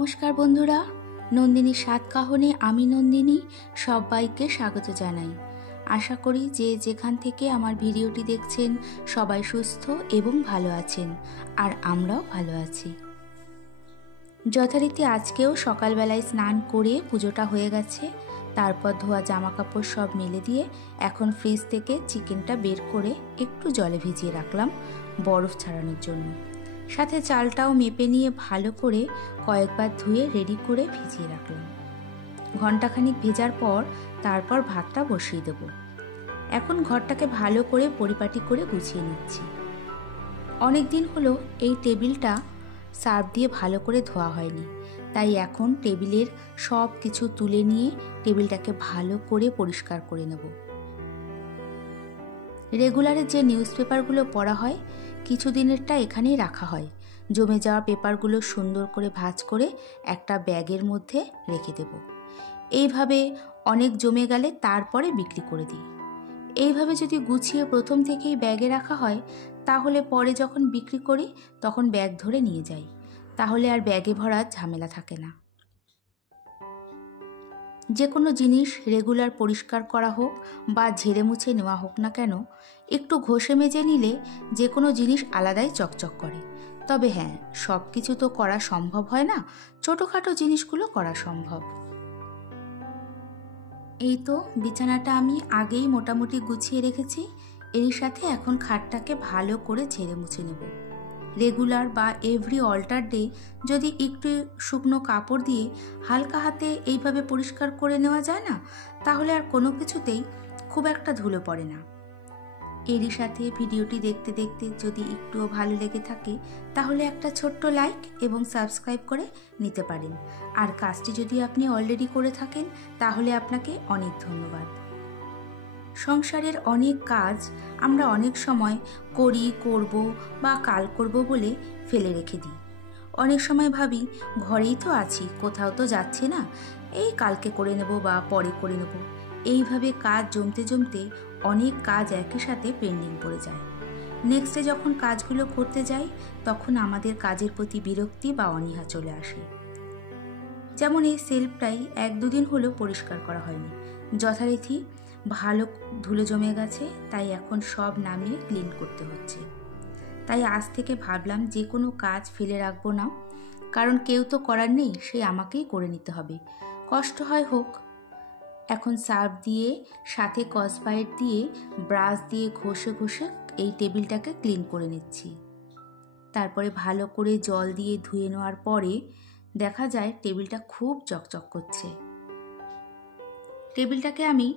নমস্কার বন্ধুরা, নন্দিনীর স্বাদ কাহনে আমি নন্দিনী সবাইকে স্বাগত জানাই। আশা করি যে যেখান থেকে আমার ভিডিওটি দেখছেন সবাই সুস্থ এবং ভালো আছেন, আর আমরাও ভালো আছি। যথারীতি আজকেও সকালবেলায় স্নান করে পুজোটা হয়ে গেছে। তারপর ধোয়া জামা কাপড় সব মেলে দিয়ে এখন ফ্রিজ থেকে চিকেনটা বের করে একটু জলে ভিজিয়ে রাখলাম বরফ ছাড়ানোর জন্য। সাথে চালটাও মেপে নিয়ে ভালো করে কয়েকবার ধুয়ে রেডি করে ভিজিয়ে রাখলাম। ঘন্টাখানিক ভেজার পর তারপর ভাতটা বসিয়ে দেব। এখন ঘরটাকে ভালো করে পরিপাটি করে গুছিয়ে নিচ্ছি। অনেক দিন হলো এই টেবিলটা সার্ফ দিয়ে ভালো করে ধোয়া হয়নি, তাই এখন টেবিলের সব কিছু তুলে নিয়ে টেবিলটাকে ভালো করে পরিষ্কার করে নেব। রেগুলারের যে নিউজ পেপারগুলো পড়া হয় কিছুদিনেরটা এখানেই রাখা হয়। জমে যাওয়া পেপারগুলো সুন্দর করে ভাঁজ করে একটা ব্যাগের মধ্যে রেখে দেব। এইভাবে অনেক জমে গেলে তারপরে বিক্রি করে দিই। এইভাবে যদি গুছিয়ে প্রথম থেকেই ব্যাগে রাখা হয় তাহলে পরে যখন বিক্রি করি তখন ব্যাগ ধরে নিয়ে যাই, তাহলে আর ব্যাগে ভরার ঝামেলা থাকে না। যে কোনো জিনিস রেগুলার পরিষ্কার করা হোক বা ঝেড়ে মুছে নেওয়া হোক না কেন, একটু ঘষে মেজে নিলে যে কোনো জিনিস আলাদাই চকচক করে। তবে হ্যাঁ, সব কিছু তো করা সম্ভব হয় না, ছোটোখাটো জিনিসগুলো করা সম্ভব। এই তো বিছানাটা আমি আগেই মোটামুটি গুছিয়ে রেখেছি। এর সাথে এখন খাটটাকে ভালো করে ঝেড়ে মুছে নেব। রেগুলার বা এভরি অল্টার ডে যদি একটু শুকনো কাপড় দিয়ে হালকা হাতে এইভাবে পরিষ্কার করে নেওয়া যায় না, তাহলে আর কোনো কিছুতেই খুব একটা ধুলো পড়ে না। এরই সাথে ভিডিওটি দেখতে দেখতে যদি একটুও ভালো লেগে থাকে তাহলে একটা ছোট্ট লাইক এবং সাবস্ক্রাইব করে নিতে পারেন। আর কাজটি যদি আপনি অলরেডি করে থাকেন তাহলে আপনাকে অনেক ধন্যবাদ। সংসারের অনেক কাজ আমরা অনেক সময় করব বা কাল করব বলে ফেলে রেখে দিই। অনেক সময় ভাবি ঘরেই তো আছি, কোথাও তো যাচ্ছে না, এই কালকে করে নেব বা পরে করে নেব। এইভাবে কাজ জমতে জমতে অনেক কাজ একই সাথে পেন্ডিং পড়ে যায়। নেক্সটে যখন কাজগুলো করতে যাই তখন আমাদের কাজের প্রতি বিরক্তি বা অনীহা চলে আসে। যেমন এই সেলফটাই 1-2 দিন হলো পরিষ্কার করা হয়নি, যথারীতি ভালো ধুলো জমে গেছে, তাই এখন সব নামিয়ে ক্লিন করতে হচ্ছে। তাই আজ থেকে ভাবলাম যে কোনো কাজ ফেলে রাখবো না, কারণ কেউ তো করার নেই, সে আমাকেই করে নিতে হবে, কষ্ট হয় হোক। এখন সার্ফ দিয়ে সাথে কসবাইট দিয়ে ব্রাশ দিয়ে ঘষে ঘষে এই টেবিলটাকে ক্লিন করে নিচ্ছি। তারপরে ভালো করে জল দিয়ে ধুয়ে নেওয়ার পরে দেখা যায় টেবিলটা খুব চকচক করছে। টেবিলটাকে আমি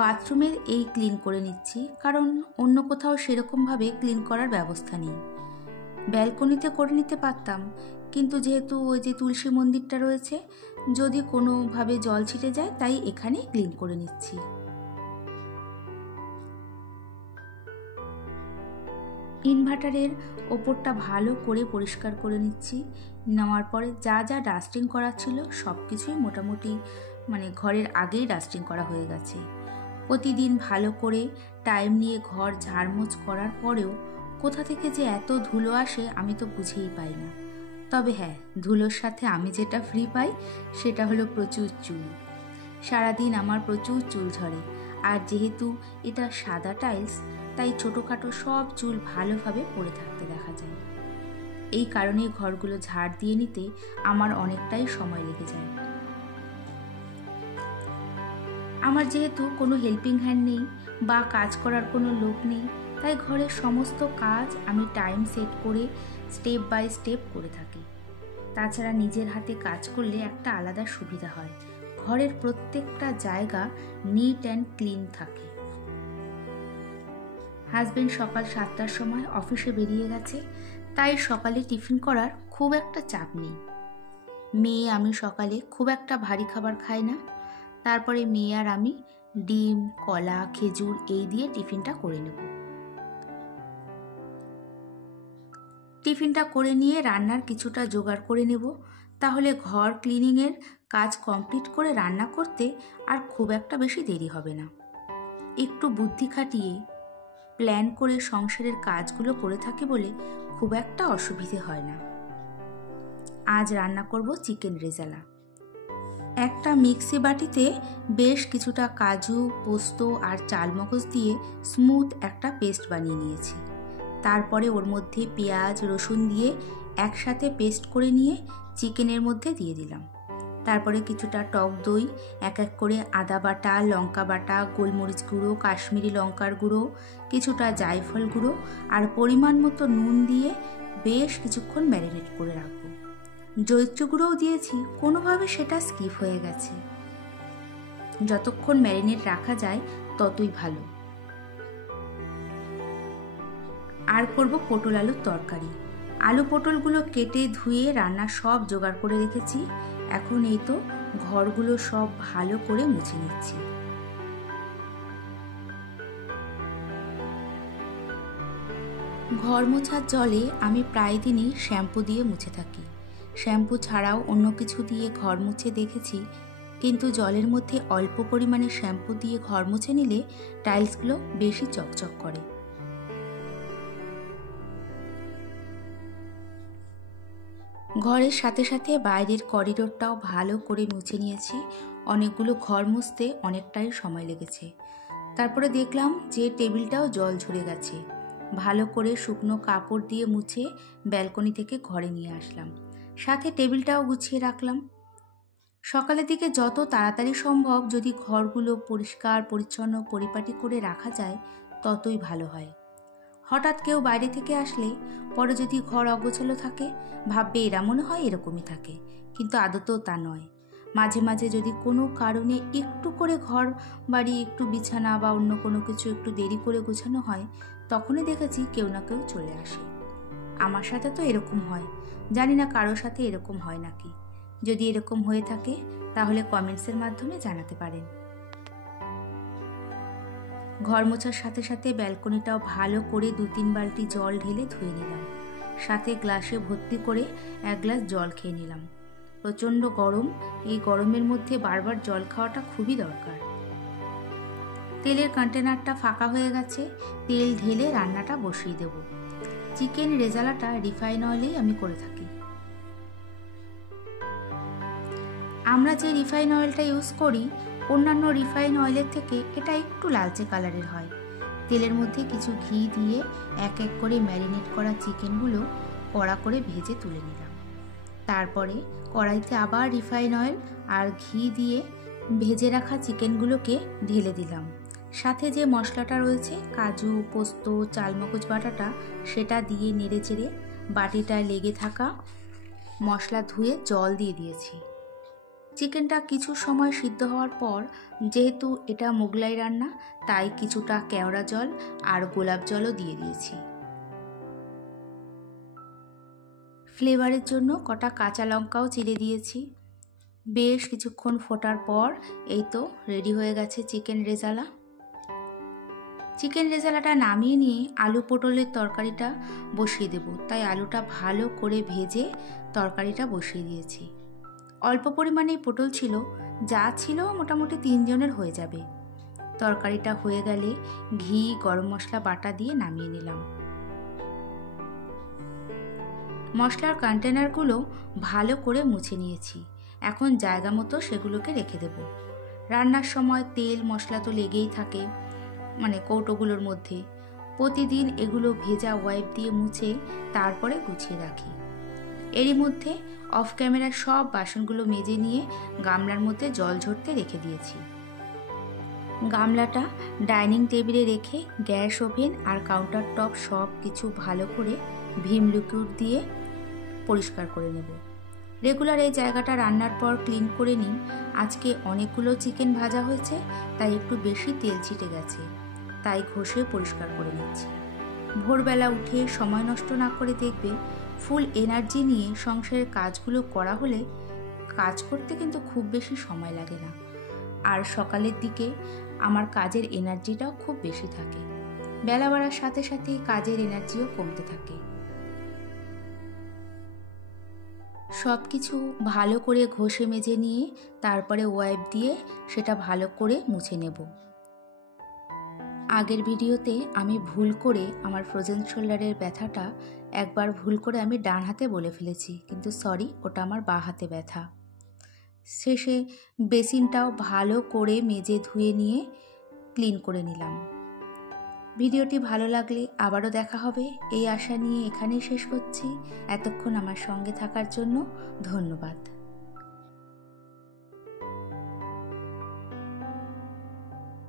বাথরুমের এই ক্লিন করে নিচ্ছি, কারণ অন্য কোথাও সেরকমভাবে ক্লিন করার ব্যবস্থা নেই। ব্যালকনিতে করে নিতে পারতাম, কিন্তু যেহেতু ওই যে তুলসী মন্দিরটা রয়েছে, যদি কোনোভাবে জল ছিটে যায় তাই এখানে ক্লিন করে নিচ্ছি। ইনভার্টারের ওপরটা ভালো করে পরিষ্কার করে নিচ্ছি। নেওয়ার পরে যা যা ডাস্টিং করা ছিল সব কিছুই মোটামুটি ঘরের আগেই ডাস্টিং করা হয়ে গেছে। প্রতিদিন ভালো করে টাইম নিয়ে ঘর ঝাড়মোছ করার পরেও কোথা থেকে যে এত ধুলো আসে আমি তো বুঝেই পাই না। তবে হ্যাঁ, ধুলোর সাথে আমি যেটা ফ্রি পাই সেটা হলো প্রচুর চুল। সারাদিন আমার প্রচুর চুল ঝরে, আর যেহেতু এটা সাদা টাইলস তাই ছোটোখাটো সব চুল ভালোভাবে পড়ে থাকতে দেখা যায়। এই কারণে ঘরগুলো ঝাড় দিয়ে নিতে আমার অনেকটাই সময় লেগে যায়। আমার যেহেতু কোনো হেল্পিং হ্যান্ড নেই বা কাজ করার কোনো লোক নেই, তাই ঘরের সমস্ত কাজ আমি টাইম সেট করে স্টেপ বাই স্টেপ করে থাকি। তাছাড়া নিজের হাতে কাজ করলে একটা আলাদা সুবিধা হয়, ঘরের প্রত্যেকটা জায়গা নিট অ্যান্ড ক্লিন থাকে। হাজবেন্ড সকাল 7টার সময় অফিসে বেরিয়ে গেছে, তাই সকালে টিফিন করার খুব একটা চাপ নেই। মেয়ে আমি সকালে খুব একটা ভারী খাবার খাই না, তারপরে মেয়ে আর আমি ডিম, কলা, খেজুর এই দিয়ে টিফিনটা করে নেব। টিফিনটা করে নিয়ে রান্নার কিছুটা জোগাড় করে নেব, তাহলে ঘর ক্লিনিংয়ের কাজ কমপ্লিট করে রান্না করতে আর খুব একটা বেশি দেরি হবে না। একটু বুদ্ধি খাটিয়ে প্ল্যান করে সংসারের কাজগুলো করে থাকি বলে খুব একটা অসুবিধে হয় না। আজ রান্না করব চিকেন রেজালা। একটা মিক্সি বাটিতে বেশ কিছুটা কাজু, পোস্ত আর চালমগজ দিয়ে স্মুথ একটা পেস্ট বানিয়ে নিয়েছি। তারপরে ওর মধ্যে পেঁয়াজ, রসুন দিয়ে একসাথে পেস্ট করে নিয়ে চিকেনের মধ্যে দিয়ে দিলাম। তারপরে কিছুটা টক দই, এক এক করে আদা বাটা, লঙ্কা বাটা, গোলমরিচ গুঁড়ো, কাশ্মীরি লঙ্কার গুঁড়ো, কিছুটা জায়ফল গুঁড়ো আর পরিমাণ মতো নুন দিয়ে বেশ কিছুক্ষণ ম্যারিনেট করে রাখবো। জৈত্রী গুঁড়োও দিয়েছি, কোনোভাবে সেটা স্কিপ হয়ে গেছে। যতক্ষণ ম্যারিনেট রাখা যায় ততই ভালো। আর করব পটল আলুর তরকারি। আলু পটলগুলো কেটে ধুয়ে রান্নার সব জোগাড় করে রেখেছি। এখন এই তো ঘরগুলো সব ভালো করে মুছে নিচ্ছি। ঘর মোছার জলে আমি প্রায় দিনই শ্যাম্পু দিয়ে মুছে থাকি। শ্যাম্পু ছাড়াও অন্য কিছু দিয়ে ঘর মুছে দেখেছি, কিন্তু জলের মধ্যে অল্প পরিমাণে শ্যাম্পু দিয়ে ঘর মুছে নিলে টাইলসগুলো বেশি চকচক করে। ঘরের সাথে সাথে বাইরের করিডোরটাও ভালো করে মুছে নিয়েছি। অনেকগুলো ঘর মুছতে অনেকটাই সময় লেগেছে। তারপরে দেখলাম যে টেবিলটাও জল ঝরে গেছে। ভালো করে শুকনো কাপড় দিয়ে মুছে ব্যালকনি থেকে ঘরে নিয়ে আসলাম। সাথে টেবিলটাও গুছিয়ে রাখলাম। সকালের দিকে যত তাড়াতাড়ি সম্ভব যদি ঘরগুলো পরিষ্কার পরিচ্ছন্ন পরিপাটি করে রাখা যায় ততই ভালো হয়। হঠাৎ কেউ বাইরে থেকে আসলে পরে যদি ঘর অগোছালো থাকে ভাববে এরা মনে হয় এরকমই থাকে, কিন্তু আদতেও তা নয়। মাঝে মাঝে যদি কোনো কারণে একটু করে ঘর বাড়ি, একটু বিছানা বা অন্য কোনো কিছু একটু দেরি করে গোছানো হয়, তখনই দেখেছি কেউ না কেউ চলে আসে। আমার সাথে তো এরকম হয়, জানি না কারোর সাথে এরকম হয় নাকি। যদি এরকম হয়ে থাকে তাহলে কমেন্টসের মাধ্যমে জানাতে পারেন। ঘর মোছার সাথে সাথে ব্যালকনিটাও ভালো করে 2-3 বালতি জল ঢেলে ধুয়ে নিলাম। সাথে গ্লাসে ভর্তি করে 1 গ্লাস জল খেয়ে নিলাম। প্রচণ্ড গরম, এই গরমের মধ্যে বারবার জল খাওয়াটা খুবই দরকার। তেলের কন্টেনারটা ফাঁকা হয়ে গেছে, তেল ঢেলে রান্নাটা বসিয়ে দেব। চিকেন রেজালাটা রিফাইন অয়েলেই আমি করে থাকি। আমরা যে রিফাইন অয়েলটা ইউজ করি অন্যান্য রিফাইন অয়েলের থেকে এটা একটু লালচে কালারের হয়। তেলের মধ্যে কিছু ঘি দিয়ে এক এক করে ম্যারিনেট করা চিকেনগুলো কড়া করে ভেজে তুলে নিলাম। তারপরে কড়াইতে আবার রিফাইন অয়েল আর ঘি দিয়ে ভেজে রাখা চিকেনগুলোকে ঢেলে দিলাম। সাথে যে মশলাটা রয়েছে কাজু, পোস্ত, চালমগজ বাটাটা, সেটা দিয়ে নেড়ে চেড়ে বাটিটায় লেগে থাকা মশলা ধুয়ে জল দিয়ে দিয়েছি। চিকেনটা কিছু সময় সিদ্ধ হওয়ার পর, যেহেতু এটা মোগলাই রান্না, তাই কিছুটা কেওড়া জল আর গোলাপ জলও দিয়ে দিয়েছি। ফ্লেভারের জন্য কটা কাঁচা লঙ্কাও চিড়ে দিয়েছি। বেশ কিছুক্ষণ ফোটার পর এই তো রেডি হয়ে গেছে চিকেন রেজালা। চিকেন রেজালাটা নামিয়ে নিয়ে আলু পটলের তরকারিটা বসিয়ে দেব, তাই আলুটা ভালো করে ভেজে তরকারিটা বসিয়ে দিয়েছি। অল্প পরিমাণেই পটল ছিল, যা ছিল মোটামুটি 3 জনের হয়ে যাবে। তরকারিটা হয়ে গেলে ঘি, গরম মশলা বাটা দিয়ে নামিয়ে নিলাম। মশলার কন্টেনারগুলো ভালো করে মুছে নিয়েছি। এখন জায়গা মতো সেগুলোকে রেখে দেব। রান্নার সময় তেল মশলা তো লেগেই থাকে, কৌটোগুলোর মধ্যে। প্রতিদিন এগুলো ভেজা ওয়াইপ দিয়ে মুছে তারপরে গুছিয়ে রাখি। এরই মধ্যে অফ ক্যামেরার সব বাসনগুলো মেজে নিয়ে গামলার মধ্যে জল ঝরতে রেখে দিয়েছি। গামলাটা ডাইনিং টেবিলে রেখে গ্যাস, ওভেন আর কাউন্টার টপ সব কিছু ভালো করে ভিম লিকুইড দিয়ে পরিষ্কার করে নেব। রেগুলার এই জায়গাটা রান্নার পর ক্লিন করে নিই। আজকে অনেকগুলো চিকেন ভাজা হয়েছে, তাই একটু বেশি তেল ছিটে গেছে, তাই ঘষে পরিষ্কার করে নিচ্ছি। ভোরবেলা উঠে সময় নষ্ট না করে দেখবে ফুল এনার্জি নিয়ে সংসারের কাজগুলো করা হলে কাজ করতে কিন্তু খুব বেশি সময় লাগে না। আর সকালের দিকে আমার কাজের এনার্জিটাও খুব বেশি থাকে। বেলা বাড়ার সাথে সাথে কাজের এনার্জিও কমতে থাকে। সব কিছু ভালো করে ঘষে মেজে নিয়ে তারপরে ওয়াইপ দিয়ে সেটা ভালো করে মুছে নেব। আগের ভিডিওতে আমি ভুল করে আমার ফ্রোজেন শোল্ডারের ব্যথাটা একবার ভুল করে আমি ডান হাতে বলে ফেলেছি, কিন্তু সরি, ওটা আমার বাঁ হাতে ব্যথা। শেষে বেসিনটাও ভালো করে মেজে ধুয়ে নিয়ে ক্লিন করে নিলাম। ভিডিওটি ভালো লাগলে আবারও দেখা হবে এই আশা নিয়ে এখানেই শেষ করছি। এতক্ষণ আমার সঙ্গে থাকার জন্য ধন্যবাদ।